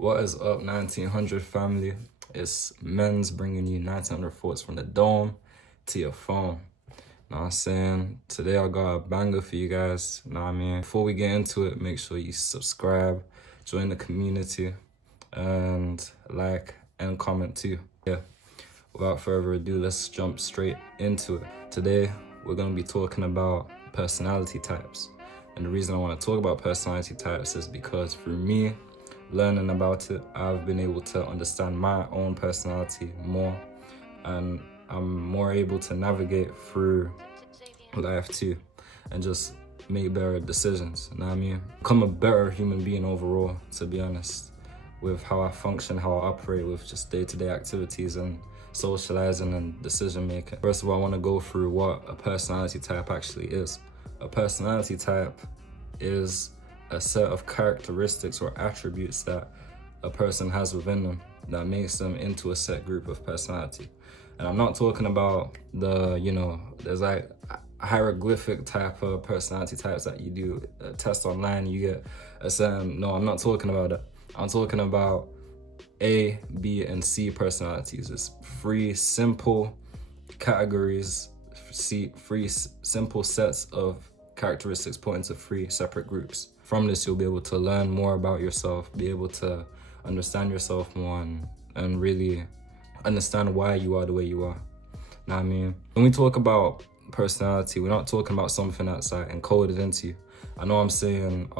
What is up, 1900 family? It's Men's bringing you 1900 thoughts from the dome to your phone. Know what I'm saying? Today I got a banger for you guys. Know what I mean? Before we get into it, make sure you subscribe, join the community, and like and comment too. Yeah. Without further ado, let's jump straight into it. Today we're gonna be talking about personality types. And the reason I want to talk about personality types is because for me, learning about it, I've been able to understand my own personality more, and I'm more able to navigate through life too and just make better decisions. You know what I mean? Become a better human being overall, to be honest, with how I function, how I operate with just day-to-day activities and socializing and decision making. First of all, I want to go through what a personality type actually is. A personality type is a set of characteristics or attributes that a person has within them that makes them into a set group of personality. And I'm not talking about there's like hieroglyphic type of personality types that you do a test online, you get a certain, no, I'm not talking about that. I'm talking about A, B, and C personalities. It's three simple categories, three simple sets of characteristics put into three separate groups. From this, you'll be able to learn more about yourself, be able to understand yourself more, and really understand why you are the way you are. Know what I mean? When we talk about personality, we're not talking about something that's like encoded into you. I know I'm saying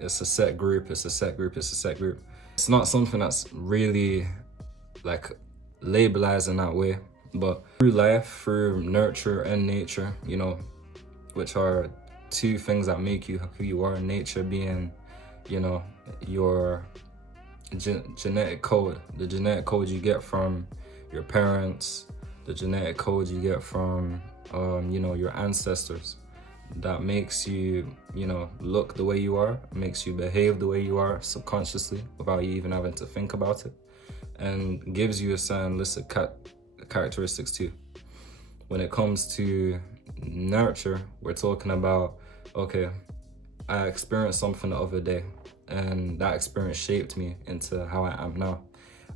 it's a set group, it's a set group, it's a set group. It's not something that's really like labelized in that way, but through life, through nurture and nature, which are two things that make you who you are. Nature being, your genetic code, the genetic code you get from your parents, the genetic code you get from, your ancestors, that makes you, look the way you are, makes you behave the way you are subconsciously without you even having to think about it, and gives you a certain list of characteristics too. When it comes to nurture, we're talking about, okay, I experienced something the other day and that experience shaped me into how I am now.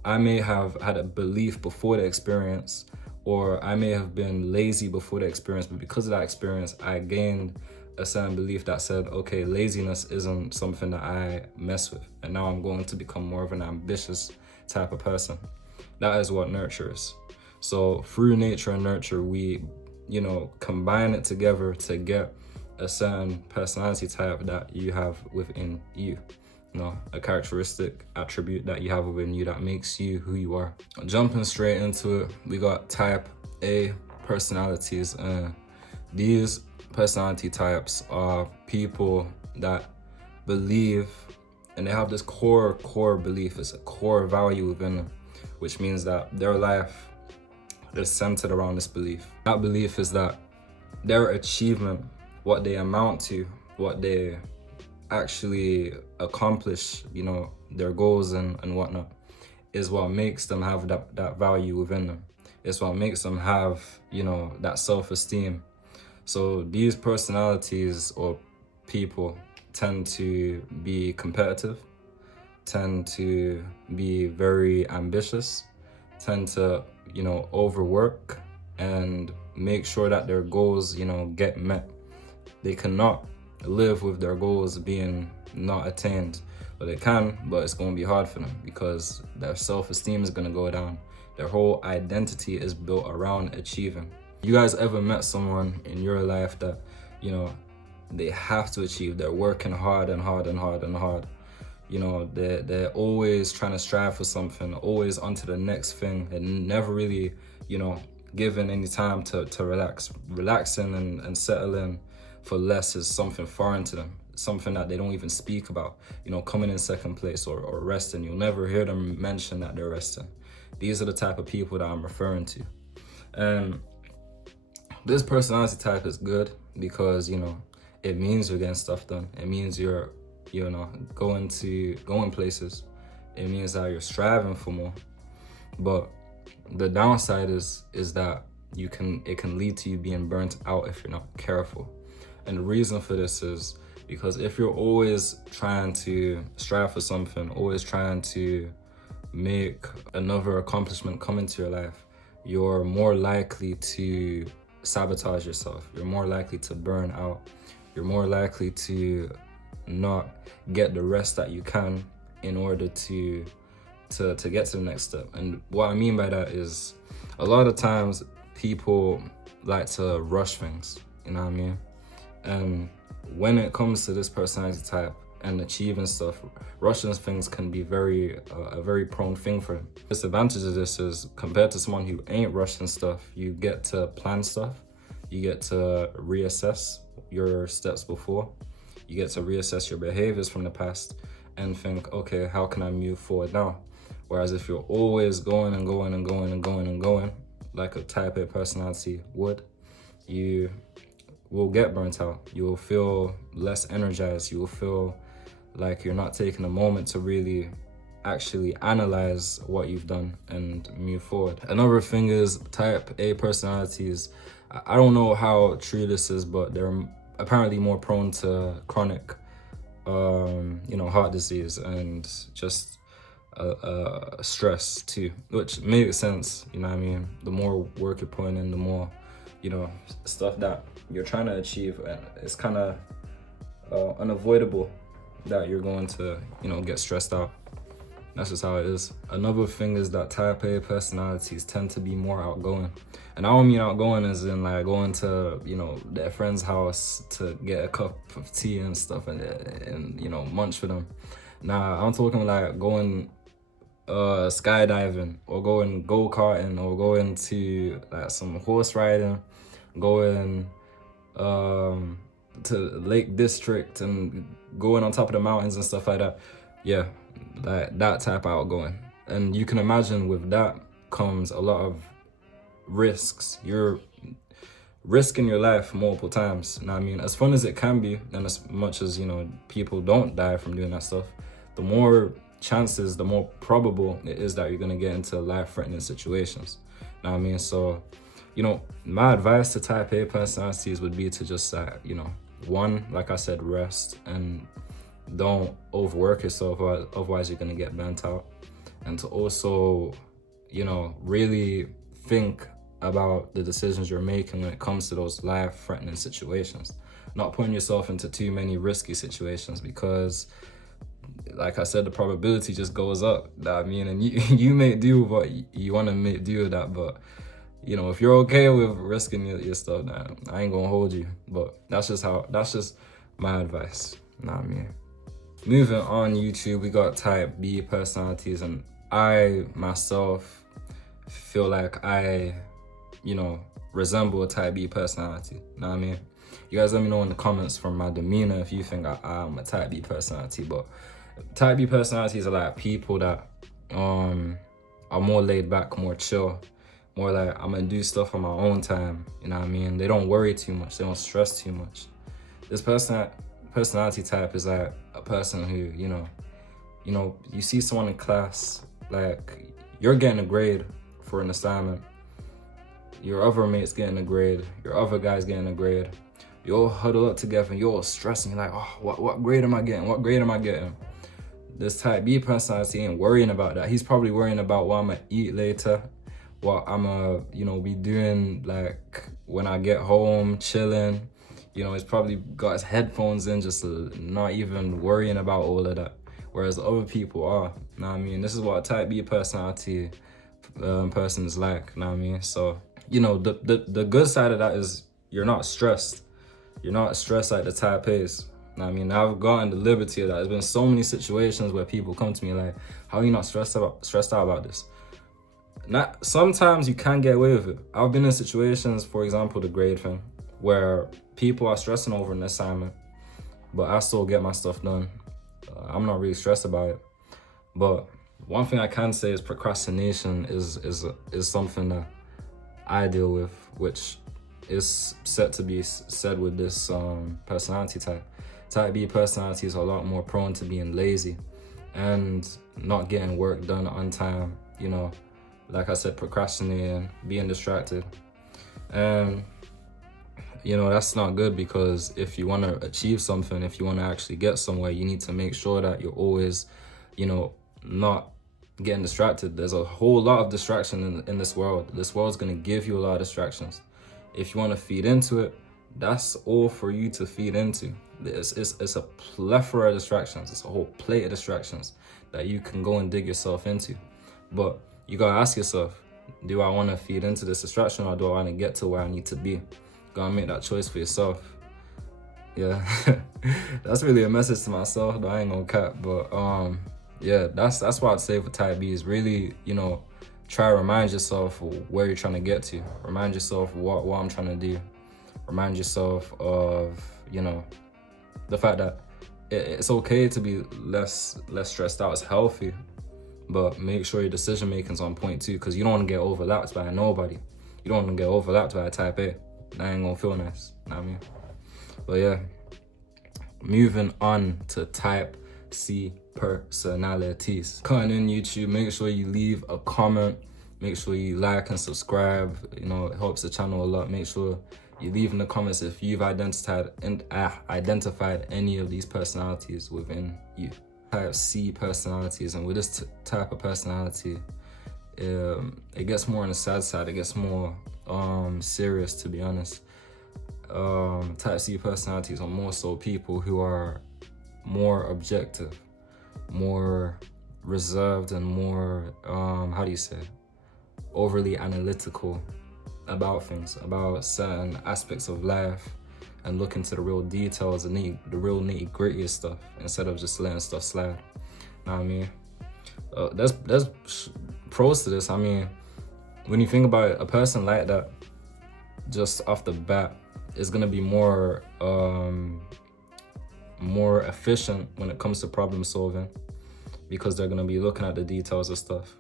I may have had a belief before the experience, or I may have been lazy before the experience, but because of that experience, I gained a certain belief that said, okay, laziness isn't something that I mess with. And now I'm going to become more of an ambitious type of person. That is what nurture is. So through nature and nurture, we combine it together to get a certain personality type that you have within you. A characteristic attribute that you have within you that makes you who you are. Jumping straight into it, we got type A personalities. These personality types are people that believe, and they have this core belief. It's a core value within them, which means that their life is centered around this belief. That belief is that their achievement, what they amount to, what they actually accomplish, their goals and whatnot, is what makes them have that value within them. It's what makes them have, that self-esteem. So these personalities or people tend to be competitive, tend to be very ambitious, tend to, overwork and make sure that their goals, get met. They cannot live with their goals being not attained. But they can, but it's going to be hard for them because their self-esteem is going to go down. Their whole identity is built around achieving. You guys ever met someone in your life that, they have to achieve? They're working hard and hard and hard and hard. They're always trying to strive for something, always onto the next thing, and never really, given any time to relax. Relaxing and settling for less is something foreign to them, something that they don't even speak about. Coming in second place or resting. You'll never hear them mention that they're resting. These are the type of people that I'm referring to. And this personality type is good because, it means you're getting stuff done. It means you're going places. It means that you're striving for more. But the downside is that it can lead to you being burnt out if you're not careful. And the reason for this is, Because if you're always trying to strive for something, always trying to make another accomplishment come into your life, you're more likely to sabotage yourself. You're more likely to burn out. You're more likely to not get the rest that you can in order to get to the next step. And what I mean by that is, a lot of times people like to rush things, you know what I mean? And when it comes to this personality type and achieving stuff, rushing things can be a very prone thing for them. Disadvantage of this is, compared to someone who ain't rushing stuff, you get to plan stuff, you get to reassess your steps before, you get to reassess your behaviors from the past and think, okay, how can I move forward now? Whereas if you're always going and going and going and going and going, like a type A personality would, you will get burnt out. You will feel less energized. You will feel like you're not taking a moment to really actually analyze what you've done and move forward. Another thing is type A personalities. I don't know how true this is, but they're apparently more prone to chronic, heart disease and just stress too, which makes sense, you know what I mean? The more work you're putting in, the more, stuff that you're trying to achieve, it's kind of unavoidable that you're going to, get stressed out. That's just how it is. Another thing is that type A personalities tend to be more outgoing. And I don't mean outgoing as in like going to, their friend's house to get a cup of tea and stuff and munch for them. Nah, I'm talking like going skydiving or going go-karting or going to like some horse riding, going to Lake District and going on top of the mountains and stuff like that. Yeah, that type of outgoing. And you can imagine with that comes a lot of risks. You're risking your life multiple times. You know what I mean? As fun as it can be, and as much as, people don't die from doing that stuff, the more chances, the more probable it is that you're gonna get into life-threatening situations. You know what I mean? So, my advice to type A personalities would be to just, one, like I said, rest and don't overwork yourself, otherwise you're gonna get burnt out. And to also, really think about the decisions you're making when it comes to those life-threatening situations. Not putting yourself into too many risky situations, because like I said, the probability just goes up. I mean, and you may do what you want to make do with that, but if you're okay with risking your stuff, then I ain't gonna hold you. But that's just my advice. You know what I mean? Moving on YouTube, we got type B personalities, and I myself feel like I, resemble a type B personality. You know what I mean? You guys let me know in the comments from my demeanor if you think I'm a type B personality. But type B personalities are like people that are more laid back, more chill, more like, I'm gonna do stuff on my own time. You know what I mean? They don't worry too much. They don't stress too much. This personality type is like a person who, you see someone in class, like you're getting a grade for an assignment, your other mate's getting a grade, your other guy's getting a grade, you all huddle up together and you're all stressing, you're like, oh, what grade am I getting? What grade am I getting? This type B personality ain't worrying about that. He's probably worrying about what I'm gonna eat later, what I'm gonna, be doing like when I get home, chilling. He's probably got his headphones in, just not even worrying about all of that. Whereas other people are, you know what I mean? This is what a type B personality person is like, you know what I mean? So, the good side of that is you're not stressed. You're not stressed like the type A's. You know what I mean? I've gotten the liberty of that. There's been so many situations where people come to me like, how are you not stressed out about this? Sometimes you can get away with it. I've been in situations, for example, the grade thing, where people are stressing over an assignment, but I still get my stuff done. I'm not really stressed about it. But one thing I can say is procrastination is something that I deal with, which is set to be said with this personality type. Type B personalities are a lot more prone to being lazy and not getting work done on time, like I said, procrastinating, being distracted. And you know, that's not good, because if you want to achieve something, if you want to actually get somewhere, you need to make sure that you're always, you know, not getting distracted. There's a whole lot of distraction in this world. This world's going to give you a lot of distractions. If you want to feed into it, that's all for you to feed into. It's a plethora of distractions. It's a whole plate of distractions that you can go and dig yourself into. But you gotta ask yourself, do I want to feed into this distraction, or do I want to get to where I need to be? Gotta make that choice for yourself. Yeah, that's really a message to myself, though. I ain't gonna cap. But yeah, that's why I'd say for type B is really, you know, try to remind yourself where you're trying to get to. Remind yourself what I'm trying to do. Remind yourself of, you know, the fact that it's okay to be less stressed out. It's healthy, but make sure your decision making's on point too, because you don't want to get overlapped by nobody. You don't want to get overlapped by a type A. That ain't gonna feel nice. Know what I mean? But yeah, moving on to type C personalities. Cutting in YouTube, make sure you leave a comment. Make sure you like and subscribe. You know, it helps the channel a lot. Make sure you leave in the comments if you've identified any of these personalities within you. Type C personalities, and with this type of personality, it gets more on the sad side. It gets more serious, to be honest. Type C personalities are more so people who are more objective, more reserved, and more how do you say, overly analytical about things, about certain aspects of life, and look into the real details and the real nitty-gritty stuff instead of just letting stuff slide. Know what I mean? There's pros to this. I mean, when you think about it, a person like that, just off the bat, is gonna be more efficient when it comes to problem solving, because they're gonna be looking at the details of stuff.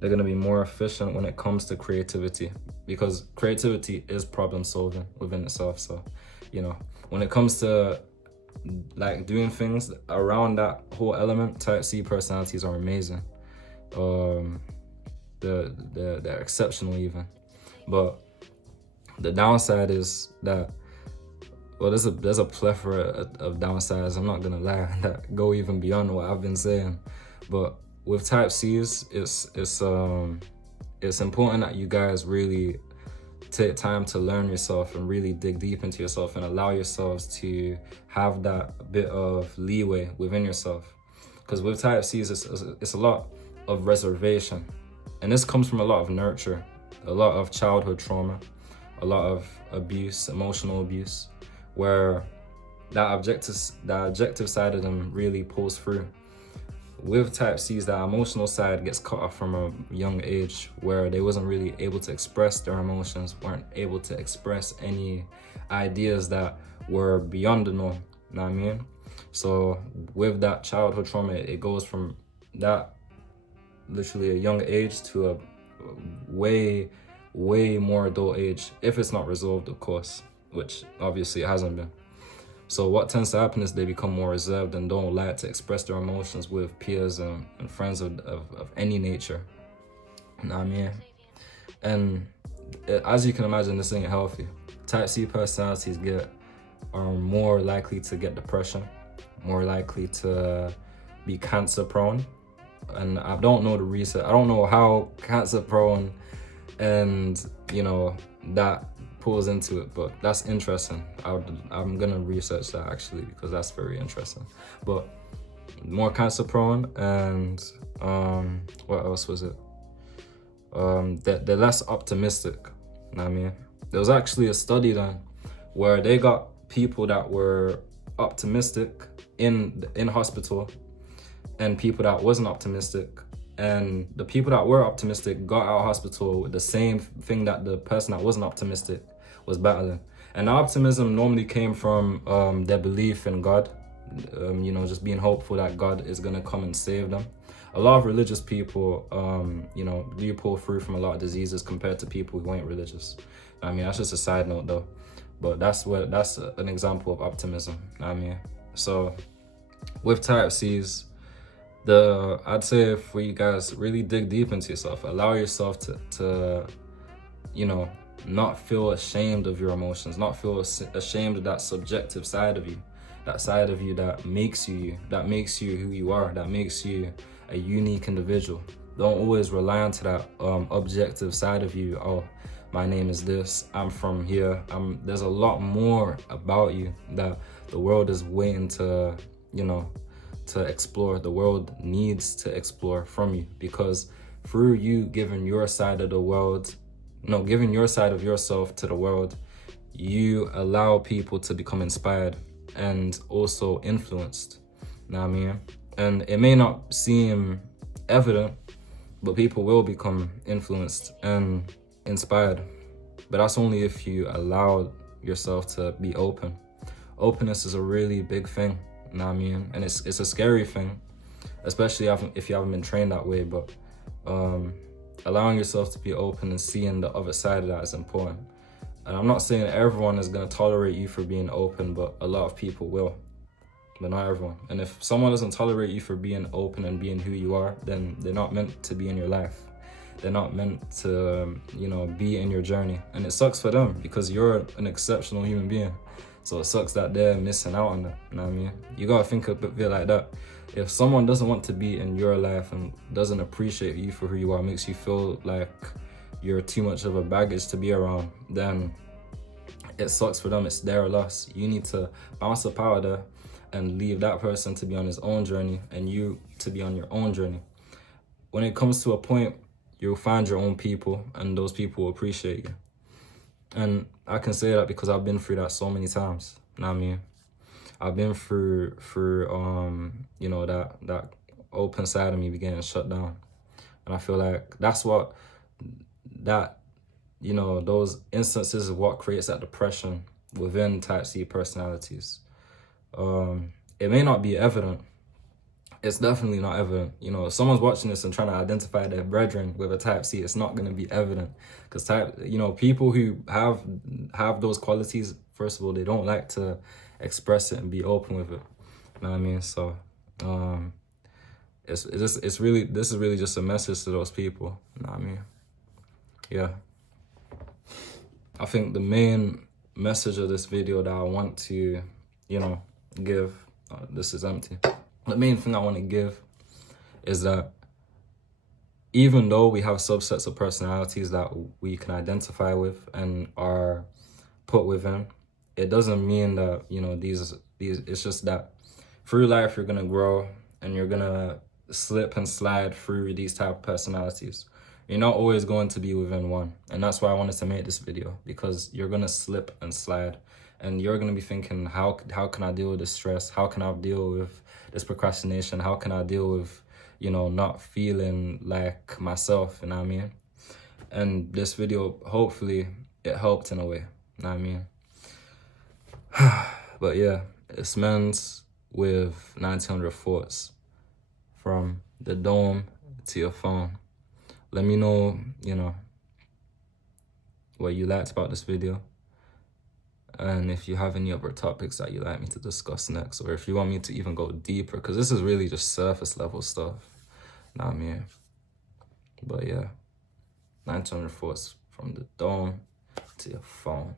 They're gonna be more efficient when it comes to creativity, because creativity is problem solving within itself. So, you know, when it comes to like doing things around that whole element, type C personalities are amazing. They're exceptional even. But the downside is that, well, there's a plethora of downsides, I'm not gonna lie, that go even beyond what I've been saying. But with type C's, it's important that you guys really take time to learn yourself and really dig deep into yourself and allow yourselves to have that bit of leeway within yourself. Because with type C's, it's a lot of reservation, and this comes from a lot of nurture, a lot of childhood trauma, a lot of abuse, emotional abuse, where that objective side of them really pulls through. With type C's, that emotional side gets cut off from a young age, where they wasn't really able to express their emotions, weren't able to express any ideas that were beyond the norm. Know what I mean? So with that childhood trauma, it goes from that literally a young age to a way more adult age, if it's not resolved, of course, which obviously it hasn't been. So what tends to happen is they become more reserved and don't like to express their emotions with peers and friends of any nature. You know what I mean? And as you can imagine, this ain't healthy. Type C personalities are more likely to get depression, more likely to be cancer prone. And I don't know the research. I don't know how cancer prone and, you know, that pulls into it, but that's interesting. I'm gonna research that actually, because that's very interesting. But more cancer prone, and what else was it? They're less optimistic. You know what I mean? There was actually a study done where they got people that were optimistic in hospital and people that wasn't optimistic. And the people that were optimistic got out of hospital with the same thing that the person that wasn't optimistic was battling. And the optimism normally came from their belief in God, you know, just being hopeful that God is gonna come and save them. A lot of religious people, you know, do pull through from a lot of diseases compared to people who ain't religious. I mean, that's just a side note though. But that's an example of optimism. I mean, so with type C's, I'd say for you guys, really dig deep into yourself. Allow yourself to you know, not feel ashamed of your emotions, not feel ashamed of that subjective side of you, that side of you that makes you who you are, that makes you a unique individual. Don't always rely on to that objective side of you. Oh, my name is this, I'm from here. There's a lot more about you that the world is waiting to, to explore. The world needs to explore from you, because through you giving your side of the world, giving your side of yourself to the world, you allow people to become inspired and also influenced. You know what I mean? And it may not seem evident, but people will become influenced and inspired. But that's only if you allow yourself to be open. Openness is a really big thing, you know what I mean? And it's a scary thing, especially if you haven't been trained that way. But allowing yourself to be open and seeing the other side of that is important. And I'm not saying everyone is going to tolerate you for being open, but a lot of people will. But not everyone. And if someone doesn't tolerate you for being open and being who you are, then they're not meant to be in your life. They're not meant to, be in your journey. And it sucks for them, because you're an exceptional human being. So it sucks that they're missing out on that. You know what I mean? You gotta think a bit like that. If someone doesn't want to be in your life and doesn't appreciate you for who you are, makes you feel like you're too much of a baggage to be around, then it sucks for them. It's their loss. You need to bounce up out of there and leave that person to be on his own journey and you to be on your own journey. When it comes to a point, you'll find your own people, and those people will appreciate you. And I can say that because I've been through that so many times. You know what I mean? I've been through that open side of me getting shut down. And I feel like that's what those instances of what creates that depression within type C personalities. It may not be evident. It's definitely not evident. If someone's watching this and trying to identify their brethren with a type C, it's not going to be evident. Because people who have those qualities, first of all, they don't like to express it and be open with it. You know what I mean? So this is really just a message to those people. You know what I mean? Yeah. I think the main message of this video that I want to, give, this is empty. The main thing I want to give is that even though we have subsets of personalities that we can identify with and are put within, it doesn't mean that, these, it's just that through life, you're going to grow and you're going to slip and slide through these type of personalities. You're not always going to be within one. And that's why I wanted to make this video, because you're going to slip and slide and you're going to be thinking, how can I deal with this stress? How can I deal with this procrastination? How can I deal with, not feeling like myself? You know what I mean? And this video, hopefully it helped in a way. You know what I mean? But yeah, it's men's with 1900 thoughts from the dome to your phone. Let me know, what you liked about this video. And if you have any other topics that you'd like me to discuss next, or if you want me to even go deeper, because this is really just surface level stuff. You know what I mean? But yeah, 1900 thoughts from the dome to your phone.